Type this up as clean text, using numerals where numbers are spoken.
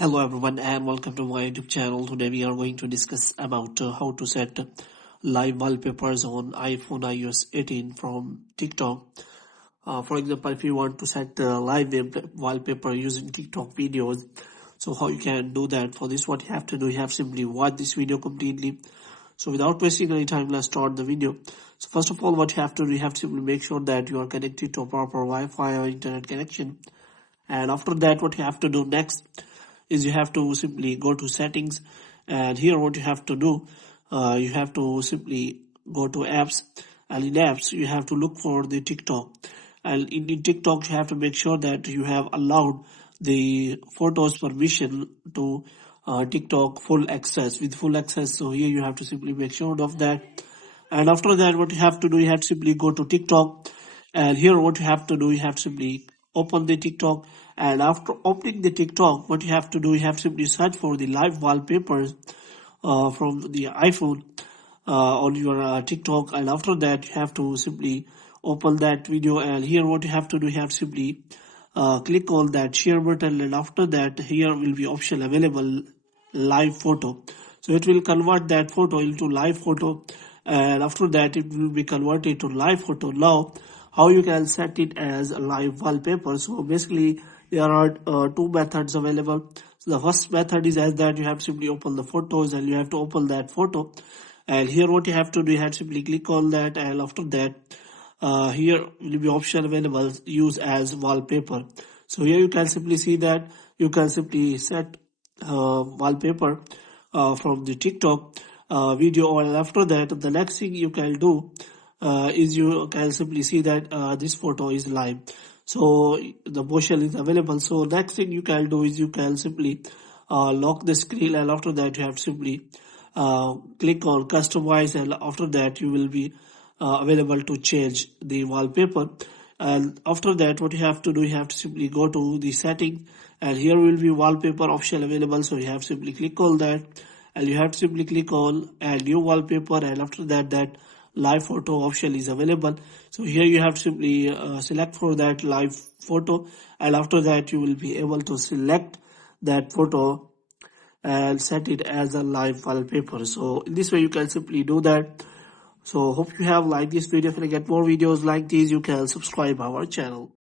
Hello everyone and welcome to my YouTube channel. Today we are going to discuss about how to set live wallpapers on iPhone iOS 18 from TikTok. For example, if you want to set live wallpaper using TikTok videos, so how you can do that. For this, what you have to do, you have simply watch this video completely. So without wasting any time, let's start the video. So first of all, what you have to do, you have to simply make sure that you are connected to a proper Wi-Fi or internet connection. And after that, what you have to do next is you have to simply go to settings, and here what you have to do, you have to simply go to apps, and in apps you have to look for the TikTok, and in TikTok you have to make sure that you have allowed the photos permission to TikTok full access with full access. So here you have to simply make sure of that, and after that what you have to do, you have to simply go to TikTok, and here what you have to do, you have to simply open the TikTok, and after opening the TikTok, what you have to do, you have to simply search for the live wallpapers from the iPhone on your TikTok, and after that you have to simply open that video, and here what you have to do, you have to simply click on that share button, and after that here will be option available live photo. So it will convert that photo into live photo, and after that it will be converted to live photo. Now how you can set it as a live wallpaper. So basically there are two methods available. So the first method is as that you have to simply open the photos, and you have to open that photo, and here what you have to do, you have to simply click on that, and after that here will be option available use as wallpaper. So here you can simply see that you can simply set wallpaper from the TikTok video, and after that the next thing you can do is you can simply see that this photo is live, so the motion is available. So next thing you can do is you can simply lock the screen, and after that you have to simply click on customize, and after that you will be available to change the wallpaper. And after that what you have to do, you have to simply go to the setting, and here will be wallpaper option available. So you have to simply click on that, and you have to simply click on add new wallpaper, and after that live photo option is available. So here you have to simply select for that live photo, and after that you will be able to select that photo and set it as a live wallpaper. So in this way you can simply do that. So hope you have liked this video. If you get more videos like these, you can subscribe our channel.